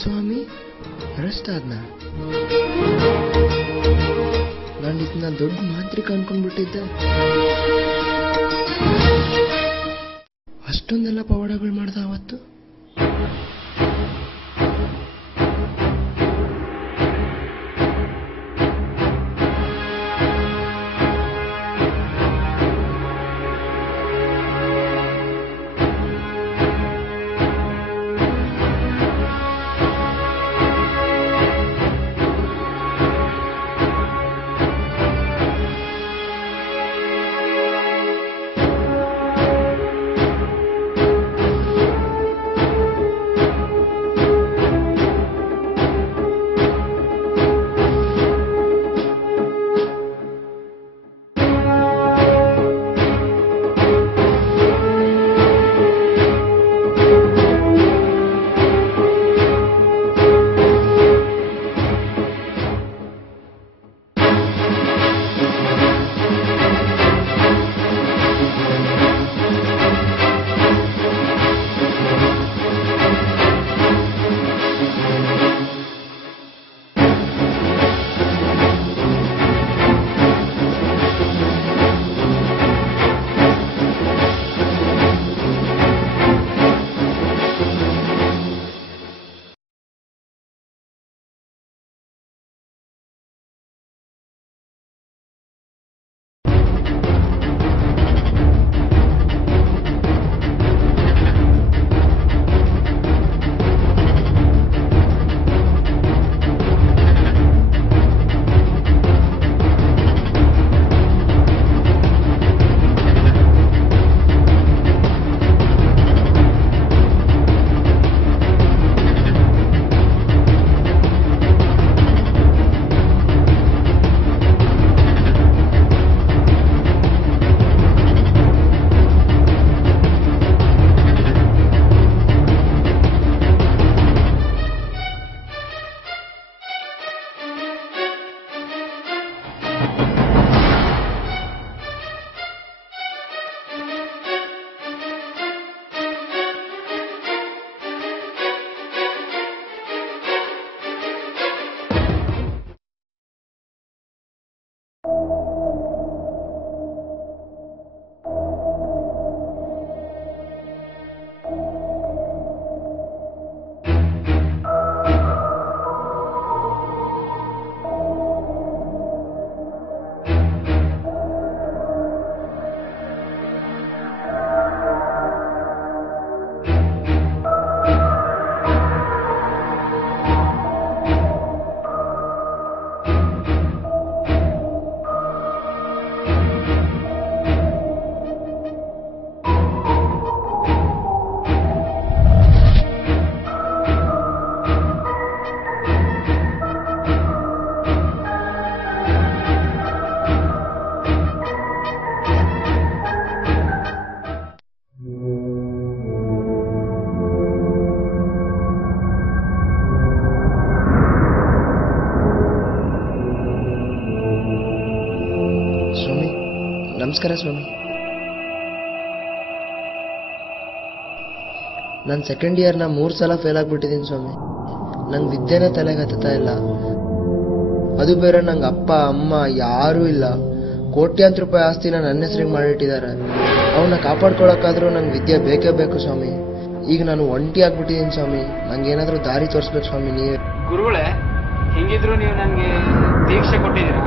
ಸ್ವಾಮಿ arrest ಆದ್ನ? ನಾನು ಇದನ್ನ ದೊಡ್ಡ ಮಾಂತ್ರಿಕ ಅನ್ಕೊಂಡ್ಬಿಟ್ಟಿದ್ದೆ. ಅಷ್ಟೊಂದೆಲ್ಲ ಪವಾಡಗಳು ಮಾಡ್ದ ಅವತ್ತು. ನಮಸ್ಕಾರ ಸ್ವಾಮಿ. ನಾನು ಸೆಕೆಂಡ್ ಇಯರ್ನ 3 ಸಲ ಫೇಲ್ ಆಗ್ಬಿಟ್ಟಿದ್ದೀನಿ ಸ್ವಾಮಿ. ನಂಗೆ ವಿದ್ಯೆನೇ ತಲೆಗೆ ಹತ್ತುತ್ತಾ ಇಲ್ಲ. ಅದು ಬೇರೆ ನಂಗೆ ಅಪ್ಪ ಅಮ್ಮ ಯಾರೂ ಇಲ್ಲ. ಕೋಟ್ಯಾಂತರ ರೂಪಾಯಿ ಆಸ್ತಿನ ನನ್ನ ಹೆಸರಿಗೆ ಮಾಡಿಟ್ಟಿದ್ದಾರೆ. ಅವನ್ನ ಕಾಪಾಡ್ಕೊಳಕ್ಕಾದ್ರೂ ನಂಗೆ ವಿದ್ಯೆ ಬೇಕೇ ಬೇಕು ಸ್ವಾಮಿ. ಈಗ ನಾನು ಒಂಟಿ ಆಗ್ಬಿಟ್ಟಿದ್ದೀನಿ ಸ್ವಾಮಿ. ನಂಗೇನಾದ್ರೂ ದಾರಿ ತೋರಿಸ್ಬೇಕು ಸ್ವಾಮಿ ನೀವೇ. ಗುರುಗಳೇ, ಹಿಂಗಿದ್ರು ನೀವು ನನಗೆ ದೀಕ್ಷೆ ಕೊಟ್ಟಿದ್ದೀರಾ.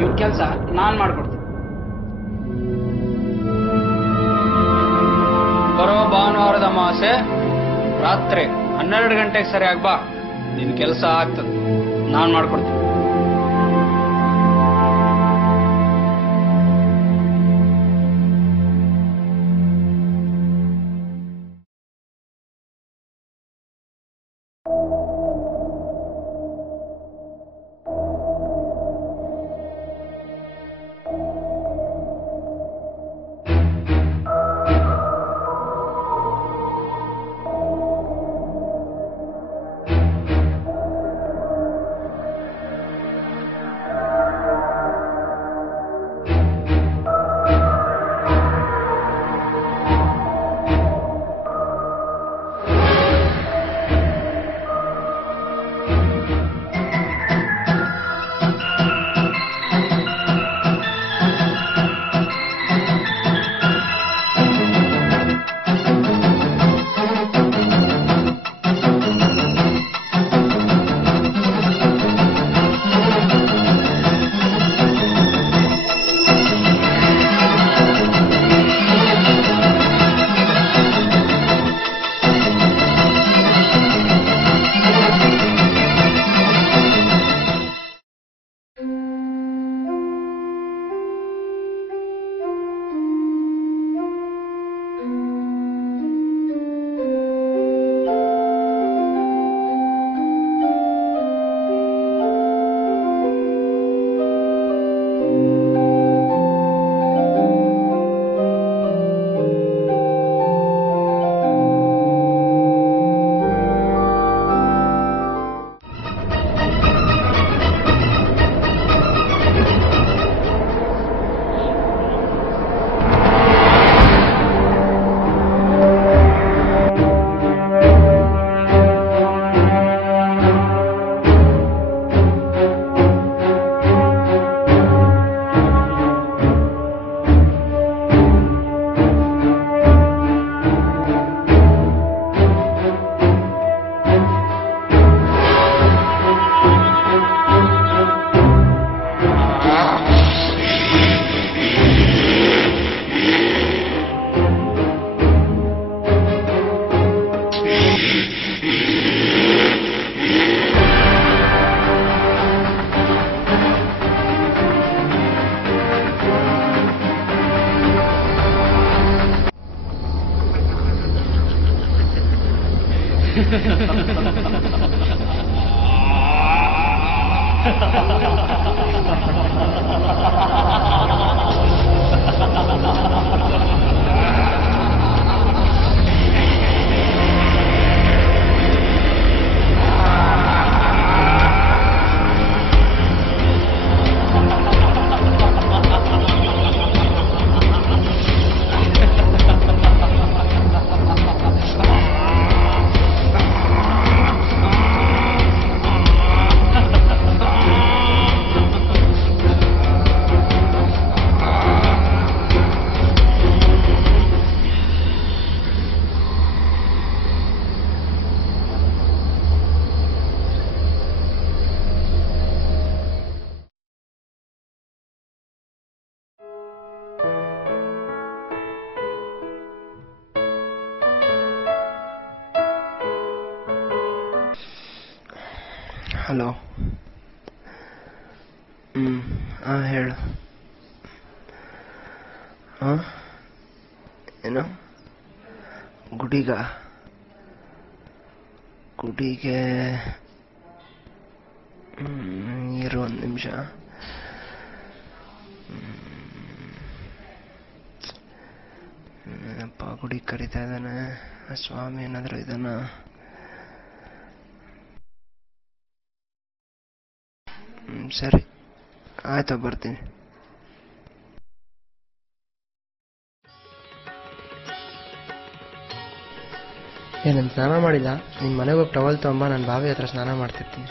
ಇವ್ರ ಕೆಲಸ ನಾನು ಮಾಡ್ಕೊಡ್ತೀನಿ. ಬರೋ ಭಾನುವಾರದ ಅಮಾವಾಸ್ಯೆ ರಾತ್ರಿ 12 ಗಂಟೆಗೆ ಸರಿಯಾಗಿ ಬಾ. ನಿನ್ ಕೆಲಸ ಆಗ್ತದೆ, ನಾನು ಮಾಡ್ಕೊಡ್ತೀನಿ. ಹಲೋ. ಹೇಳು. ಏನು ಗುಡಿಗೆ ಇರು ಒಂದು ನಿಮಿಷ. ಅಪ್ಪ ಗುಡಿಗೆ ಕರಿತಾ ಇದ್ದಾನೆ. ಸ್ವಾಮಿ ಏನಾದರೂ ಇದನ್ನ ಸರಿ ಆಯ್ತು, ಬರ್ತೀನಿ. ನಾನು ಸ್ನಾನ ಮಾಡಿಲ್ಲ. ನಿಮ್ಮ ಮನೆಗೆ ಹೋಗಿ ಟವಲ್ ತೊಗೊಂಬ, ನಾನು ಬಾವಿ ಹತ್ರ ಸ್ನಾನ ಮಾಡ್ತಿರ್ತೀನಿ.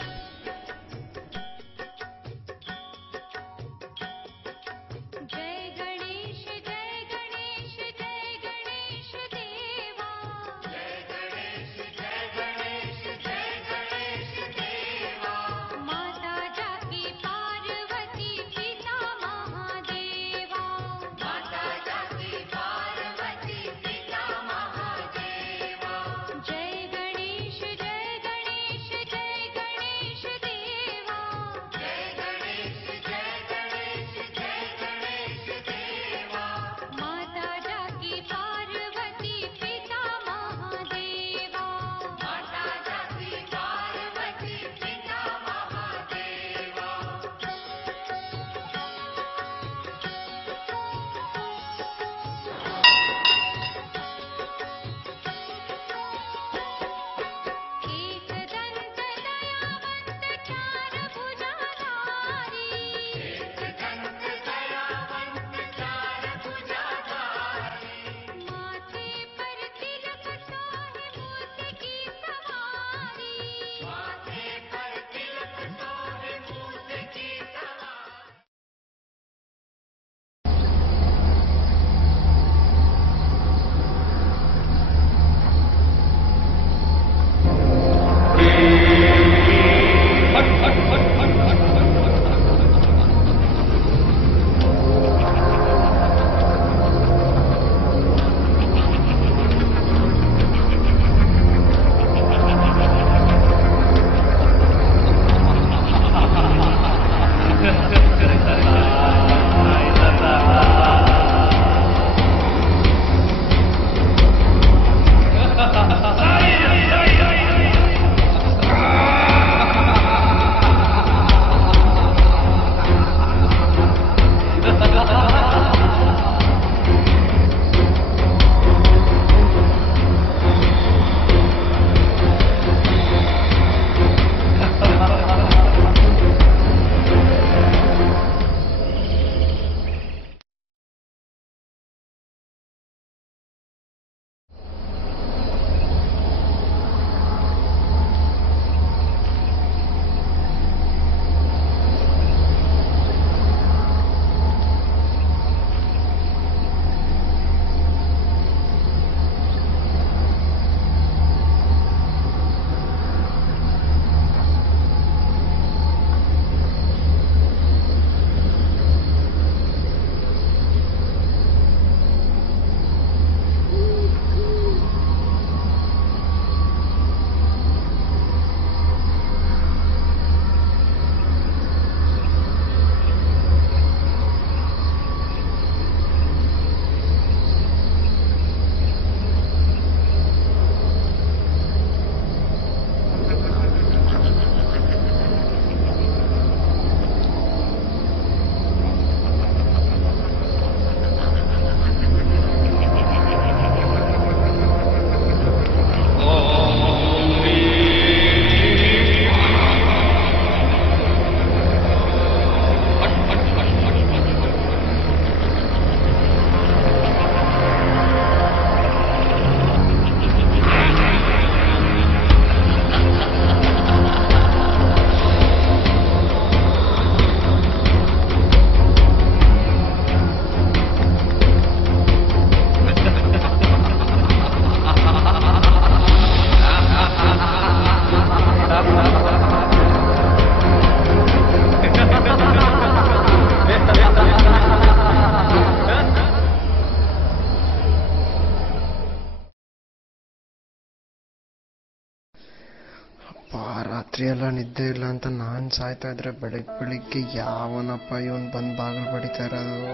ರಾತ್ರಿ ಎಲ್ಲ ನಿದ್ದೆ ಇಲ್ಲ ಅಂತ ನಾನು ಸಾಯ್ತಾ ಇದ್ರೆ ಬೆಳಿಗ್ಗೆ ಯಾವನಪ್ಪ ಇವನ್ ಬಂದು ಬಾಗಿಲು ಬಡಿತಾ ಇರೋದು?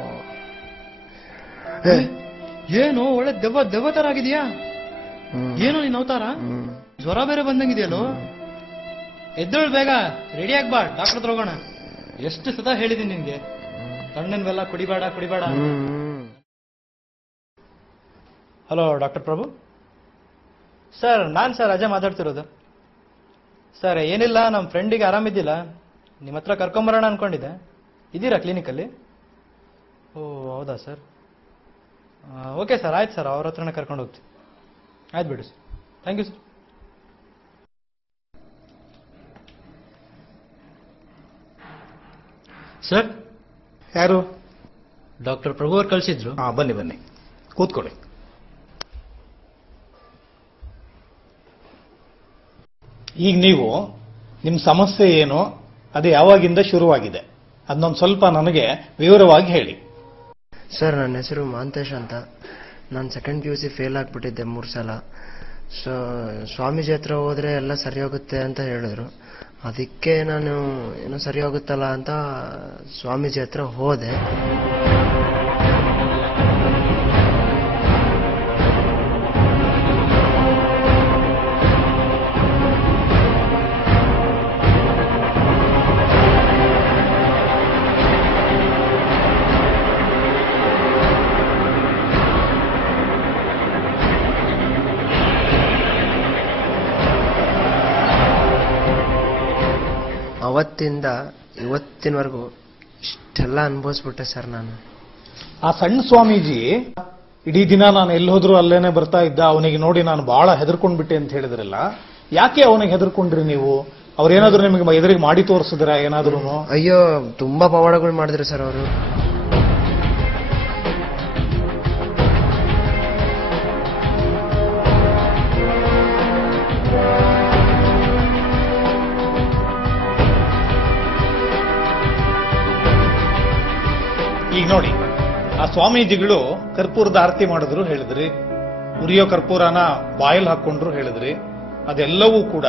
ಏನು ಒಳ್ಳೆ ದೆವ್ವ ತರ ಆಗಿದ್ಯಾ? ಏನು ನೀನ್ ಅವತಾರ? ಜ್ವರ ಬೇರೆ ಬಂದಂಗಿದೆಯಲ್ಲೋ. ಎದ್ದೇಳು ಬೇಗ, ರೆಡಿ ಆಗ್ಬಾ, ಡಾಕ್ಟರ್ ಹತ್ರ ಹೋಗೋಣ. ಎಷ್ಟು ಸತ ಹೇಳಿದೀನಿ ನಿನ್ಗೆ, ತಣ್ಣನ್ವೆಲ್ಲ ಕುಡಿಬೇಡ. ಹಲೋ ಡಾಕ್ಟರ್ ಪ್ರಭು ಸರ್, ನಾನು ಸರ್ ಅಜಯ್ ಮಾತಾಡ್ತಿರೋದು. ಸರ್ ಏನಿಲ್ಲ, ನಮ್ಮ ಫ್ರೆಂಡಿಗೆ ಆರಾಮಿದ್ದಿಲ್ಲ, ನಿಮ್ಮ ಹತ್ರ ಕರ್ಕೊಂಬರೋಣ ಅನ್ಕೊಂಡಿದ್ದೆ. ಇದ್ದೀರಾ ಕ್ಲಿನಿಕಲ್ಲಿ? ಓ ಹೌದಾ ಸರ್, ಓಕೆ ಸರ್, ಆಯ್ತು ಸರ್, ಅವ್ರ ಹತ್ರನೇ ಕರ್ಕೊಂಡು ಹೋಗ್ತೀವಿ. ಆಯ್ತು ಬಿಡಿ sir, thank you sir. Sir, ಯಾರು? ಡಾಕ್ಟರ್ ಪ್ರಭು ಅವ್ರು ಕಳಿಸಿದ್ರು. ಬನ್ನಿ ಕೂತ್ಕೊಳ್ಳಿ. ಈಗ ನೀವು ನಿಮ್ಮ ಸಮಸ್ಯೆ ಏನು, ಅದು ಯಾವಾಗಿಂದ ಶುರುವಾಗಿದೆ ಅದನ್ನೊಂದು ಸ್ವಲ್ಪ ನನಗೆ ವಿವರವಾಗಿ ಹೇಳಿ. ಸರ್, ನನ್ನ ಹೆಸರು ಮಾಂತೇಶ್ ಅಂತ. ನಾನು ಸೆಕೆಂಡ್ PUC ಫೇಲ್ ಆಗಿಬಿಟ್ಟಿದ್ದೆ 3 ಸಲ. ಸೊ ಸ್ವಾಮೀಜಿ ಹತ್ರ ಹೋದರೆ ಎಲ್ಲ ಸರಿ ಹೋಗುತ್ತೆ ಅಂತ ಹೇಳಿದ್ರು. ಅದಕ್ಕೆ ನಾನು ಏನೋ ಸರಿ ಹೋಗುತ್ತಲ್ಲ ಅಂತ ಸ್ವಾಮೀಜಿ ಹತ್ರ ಹೋದೆ. ಅವತ್ತಿಂದ ಇವತ್ತಿನವರೆಗೂ ಇಷ್ಟೆಲ್ಲ ಅನುಭವಿಸ್ಬಿಟ್ಟೆ ಸರ್ ನಾನು. ಆ ಸಣ್ಣ ಸ್ವಾಮೀಜಿ ಇಡೀ ದಿನ ನಾನು ಎಲ್ಲಿ ಹೋದ್ರು ಅಲ್ಲೇನೆ ಬರ್ತಾ ಇದ್ದ, ಅವನಿಗೆ ನೋಡಿ ನಾನು ಬಹಳ ಹೆದರ್ಕೊಂಡ್ಬಿಟ್ಟೆ ಅಂತ ಹೇಳಿದ್ರಲ್ಲ, ಯಾಕೆ ಅವನಿಗೆ ಹೆದರ್ಕೊಂಡ್ರಿ ನೀವು? ಅವ್ರೇನಾದ್ರು ನಿಮಗೆ ಎದುರಿಗೆ ಮಾಡಿ ತೋರಿಸಿದ್ರ ಏನಾದ್ರು? ಅಯ್ಯೋ, ತುಂಬಾ ಪವಾಡಗಳು ಮಾಡಿದ್ರು ಸರ್ ಅವರು. ಈಗ ನೋಡಿ, ಆ ಸ್ವಾಮೀಜಿಗಳು ಕರ್ಪೂರದ ಆರತಿ ಮಾಡಿದ್ರು ಹೇಳಿದ್ರಿ, ಉರಿಯೋ ಕರ್ಪೂರನ ಬಾಯಲ್ಲಿ ಹಾಕೊಂಡ್ರು ಹೇಳಿದ್ರಿ. ಅದೆಲ್ಲವೂ ಕೂಡ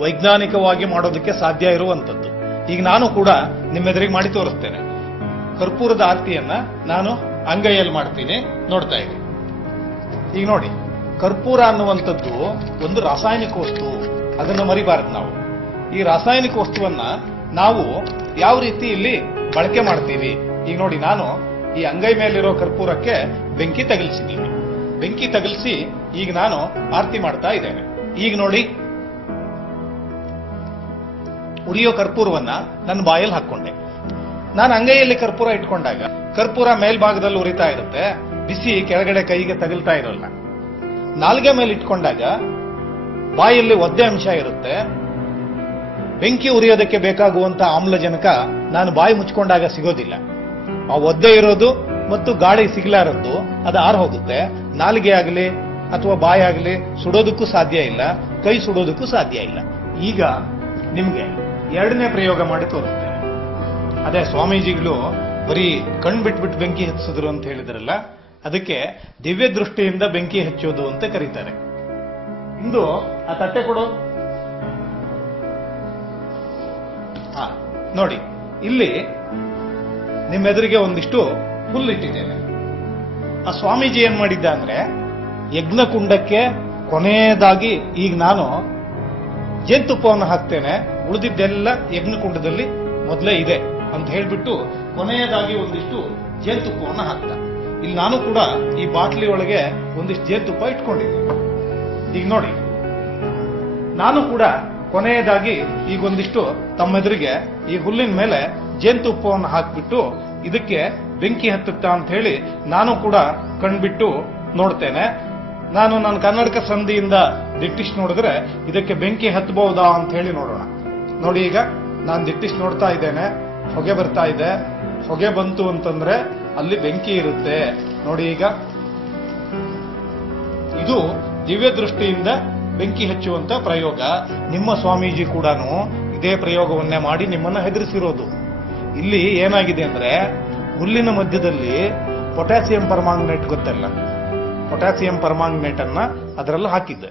ವೈಜ್ಞಾನಿಕವಾಗಿ ಮಾಡೋದಕ್ಕೆ ಸಾಧ್ಯ ಇರುವಂತದ್ದು. ಈಗ ನಾನು ಕೂಡ ನಿಮ್ಮೆದುರಿಗೆ ಮಾಡಿ ತೋರಿಸ್ತೇನೆ. ಕರ್ಪೂರದ ಆರತಿಯನ್ನ ನಾನು ಅಂಗೈಯಲ್ಲಿ ಮಾಡ್ತೀನಿ, ನೋಡ್ತಾ ಇರಿ. ಈಗ ನೋಡಿ, ಕರ್ಪೂರ ಅನ್ನುವಂಥದ್ದು ಒಂದು ರಾಸಾಯನಿಕ ವಸ್ತು, ಅದನ್ನು ಮರಿಬಾರದು ನಾವು. ಈ ರಾಸಾಯನಿಕ ವಸ್ತುವನ್ನ ನಾವು ಯಾವ ರೀತಿ ಇಲ್ಲಿ ಬಳಕೆ ಮಾಡ್ತೀವಿ? ಈಗ ನೋಡಿ, ನಾನು ಈ ಅಂಗೈ ಮೇಲಿರೋ ಕರ್ಪೂರಕ್ಕೆ ಬೆಂಕಿ ತಗಲಿಸಿದ್ದೀನಿ. ಬೆಂಕಿ ತಗಲಿಸಿ ಈಗ ನಾನು ಆರತಿ ಮಾಡ್ತಾ ಇದ್ದೇನೆ. ಈಗ ನೋಡಿ, ಉರಿಯೋ ಕರ್ಪೂರವನ್ನ ನನ್ನ ಬಾಯಲ್ಲಿ ಹಾಕೊಂಡೆ. ನಾನು ಅಂಗೈಯಲ್ಲಿ ಕರ್ಪೂರ ಇಟ್ಕೊಂಡಾಗ ಕರ್ಪೂರ ಮೇಲ್ಭಾಗದಲ್ಲಿ ಉರಿತಾ ಇರುತ್ತೆ, ಬಿಸಿ ಕೆಳಗಡೆ ಕೈಗೆ ತಗಲ್ತಾ ಇರೋಲ್ಲ. ನಾಲ್ಗೆ ಮೇಲೆ ಇಟ್ಕೊಂಡಾಗ ಬಾಯಲ್ಲಿ ಒದ್ದೆ ಅಂಶ ಇರುತ್ತೆ. ಬೆಂಕಿ ಉರಿಯೋದಕ್ಕೆ ಬೇಕಾಗುವಂತ ಆಮ್ಲಜನಕ ನಾನು ಬಾಯಿ ಮುಚ್ಕೊಂಡಾಗ ಸಿಗೋದಿಲ್ಲ. ಆ ಒದ್ದೆ ಇರೋದು ಮತ್ತು ಗಾಳಿ ಸಿಗ್ಲಾರದ್ದು ಅದು ಆರ್ ಹೋಗುತ್ತೆ. ನಾಲಿಗೆ ಆಗಲಿ ಅಥವಾ ಬಾಯಿ ಆಗಲಿ ಸುಡೋದಕ್ಕೂ ಸಾಧ್ಯ ಇಲ್ಲ, ಕೈ ಸುಡೋದಕ್ಕೂ ಸಾಧ್ಯ ಇಲ್ಲ. ಈಗ ನಿಮ್ಗೆ ಎರಡನೇ ಪ್ರಯೋಗ ಮಾಡಿ ತೋರಿಸ್ತೇನೆ. ಅದೇ ಸ್ವಾಮೀಜಿಗಳು ಬರೀ ಕಣ್ ಬಿಟ್ಬಿಟ್ಟು ಬೆಂಕಿ ಹಚ್ಚಿದ್ರು ಅಂತ ಹೇಳಿದ್ರಲ್ಲ, ಅದಕ್ಕೆ ದಿವ್ಯ ದೃಷ್ಟಿಯಿಂದ ಬೆಂಕಿ ಹಚ್ಚೋದು ಅಂತ ಕರೀತಾರೆ. ಇಂದು ಆ ತಟ್ಟೆ ಕೊಡು. ನೋಡಿ, ಇಲ್ಲಿ ನಿಮ್ಮೆದುರಿಗೆ ಒಂದಿಷ್ಟು ಹುಲ್ಲಿಟ್ಟಿದ್ದೇನೆ. ಆ ಸ್ವಾಮೀಜಿ ಏನ್ ಮಾಡಿದ್ದ ಅಂದ್ರೆ, ಯಜ್ಞಕುಂಡಕ್ಕೆ ಕೊನೆಯದಾಗಿ ಈಗ ನಾನು ಜೇನುತುಪ್ಪವನ್ನು ಹಾಕ್ತೇನೆ, ಉಳಿದಿದ್ದೆಲ್ಲ ಯಜ್ಞಕುಂಡದಲ್ಲಿ ಮೊದಲೇ ಇದೆ ಅಂತ ಹೇಳ್ಬಿಟ್ಟು ಕೊನೆಯದಾಗಿ ಒಂದಿಷ್ಟು ಜೇನುತುಪ್ಪವನ್ನು ಹಾಕ್ತ. ಇಲ್ಲಿ ನಾನು ಕೂಡ ಈ ಬಾಟ್ಲಿ ಒಳಗೆ ಒಂದಿಷ್ಟು ಜೇನುತುಪ್ಪ ಇಟ್ಕೊಂಡಿದ್ದೀನಿ. ಈಗ ನೋಡಿ, ನಾನು ಕೂಡ ಕೊನೆಯದಾಗಿ ಈಗ ಒಂದಿಷ್ಟು ತಮ್ಮೆದುರಿಗೆ ಈ ಹುಲ್ಲಿನ ಮೇಲೆ ಜೇನುತುಪ್ಪವನ್ನು ಹಾಕ್ಬಿಟ್ಟು ಇದಕ್ಕೆ ಬೆಂಕಿ ಹತ್ತುತ್ತಾ ಅಂತ ಹೇಳಿ ನಾನು ಕೂಡ ಕಣ್ಬಿಟ್ಟು ನೋಡ್ತೇನೆ. ನಾನು ನನ್ನ ಕನ್ನಡಕ ಸಂಧಿಯಿಂದ ದಿಟ್ಟಿಸಿ ನೋಡಿದ್ರೆ ಇದಕ್ಕೆ ಬೆಂಕಿ ಹತ್ತಬಹುದಾ ಅಂತ ಹೇಳಿ ನೋಡೋಣ. ನೋಡಿ, ಈಗ ನಾನು ದಿಟ್ಟಿಸಿ ನೋಡ್ತಾ ಇದ್ದೇನೆ, ಹೊಗೆ ಬರ್ತಾ ಇದೆ. ಹೊಗೆ ಬಂತು ಅಂತಂದ್ರೆ ಅಲ್ಲಿ ಬೆಂಕಿ ಇರುತ್ತೆ. ನೋಡಿ, ಈಗ ಇದು ದಿವ್ಯ ದೃಷ್ಟಿಯಿಂದ ಬೆಂಕಿ ಹಚ್ಚುವಂತ ಪ್ರಯೋಗ. ನಿಮ್ಮ ಸ್ವಾಮೀಜಿ ಕೂಡ ಇದೇ ಪ್ರಯೋಗವನ್ನೇ ಮಾಡಿ ನಿಮ್ಮನ್ನ ಹೆದರಿಸಿರೋದು. ಇಲ್ಲಿ ಏನಾಗಿದೆ ಅಂದ್ರೆ, ಹುಲ್ಲಿನ ಮಧ್ಯದಲ್ಲಿ ಪೊಟ್ಯಾಸಿಯಂ ಪರ್ಮಾಂಗನೇಟ್ ಗೊತ್ತಲ್ಲ, ಪೊಟ್ಯಾಸಿಯಂ ಪರ್ಮಾಂಗನೇಟ್ ಅನ್ನ ಅದರಲ್ಲಿ ಹಾಕಿದ್ದೆ.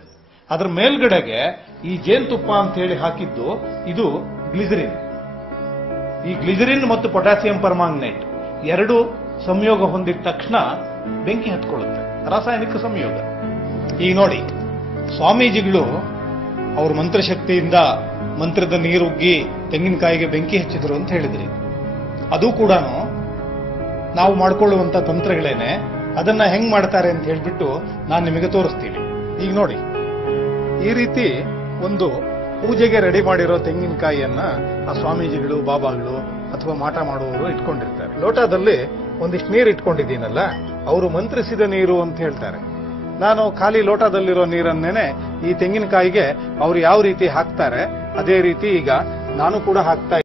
ಅದ್ರ ಮೇಲ್ಗಡೆಗೆ ಈ ಜೇನುತುಪ್ಪ ಅಂತ ಹೇಳಿ ಹಾಕಿದ್ದು ಇದು ಗ್ಲಿಸರಿನ್. ಈ ಗ್ಲಿಸರಿನ್ ಮತ್ತು ಪೊಟ್ಯಾಸಿಯಂ ಪರ್ಮಾಂಗನೇಟ್ ಎರಡು ಸಂಯೋಗ ಹೊಂದಿದ ತಕ್ಷಣ ಬೆಂಕಿ ಹತ್ಕೊಳ್ಳುತ್ತೆ. ರಾಸಾಯನಿಕ ಸಂಯೋಗ. ಈಗ ನೋಡಿ, ಸ್ವಾಮೀಜಿಗಳು ಅವ್ರ ಮಂತ್ರಶಕ್ತಿಯಿಂದ ಮಂತ್ರದ ನೀರುಗ್ಗಿ ತೆಂಗಿನಕಾಯಿಗೆ ಬೆಂಕಿ ಹಚ್ಚಿದ್ರು ಅಂತ ಹೇಳಿದ್ರಿ. ಅದು ಕೂಡ ನಾವು ಮಾಡ್ಕೊಳ್ಳುವಂತ ತಂತ್ರಗಳೇನೆ. ಅದನ್ನ ಹೆಂಗ್ ಮಾಡ್ತಾರೆ ಅಂತ ಹೇಳ್ಬಿಟ್ಟು ನಾನು ನಿಮಗೆ ತೋರಿಸ್ತೀನಿ. ಈಗ ನೋಡಿ, ಈ ರೀತಿ ಒಂದು ಪೂಜೆಗೆ ರೆಡಿ ಮಾಡಿರೋ ತೆಂಗಿನಕಾಯಿಯನ್ನ ಆ ಸ್ವಾಮೀಜಿಗಳು, ಬಾಬಾಗಳು ಅಥವಾ ಮಾಟ ಮಾಡುವವರು ಇಟ್ಕೊಂಡಿರ್ತಾರೆ. ಲೋಟದಲ್ಲಿ ಒಂದಿಷ್ಟು ನೀರು ಇಟ್ಕೊಂಡಿದ್ದೀನಲ್ಲ, ಅವರು ಮಂತ್ರಿಸಿದ ನೀರು ಅಂತ ಹೇಳ್ತಾರೆ. ನಾನು ಖಾಲಿ ಲೋಟದಲ್ಲಿರೋ ನೀರನ್ನೇನೆ ಈ ತೆಂಗಿನಕಾಯಿಗೆ ಅವ್ರು ಯಾವ ರೀತಿ ಹಾಕ್ತಾರೆ ಅದೇ ರೀತಿ ಈಗ ನಾನು ಕೂಡ ಹಾಕ್ತಾ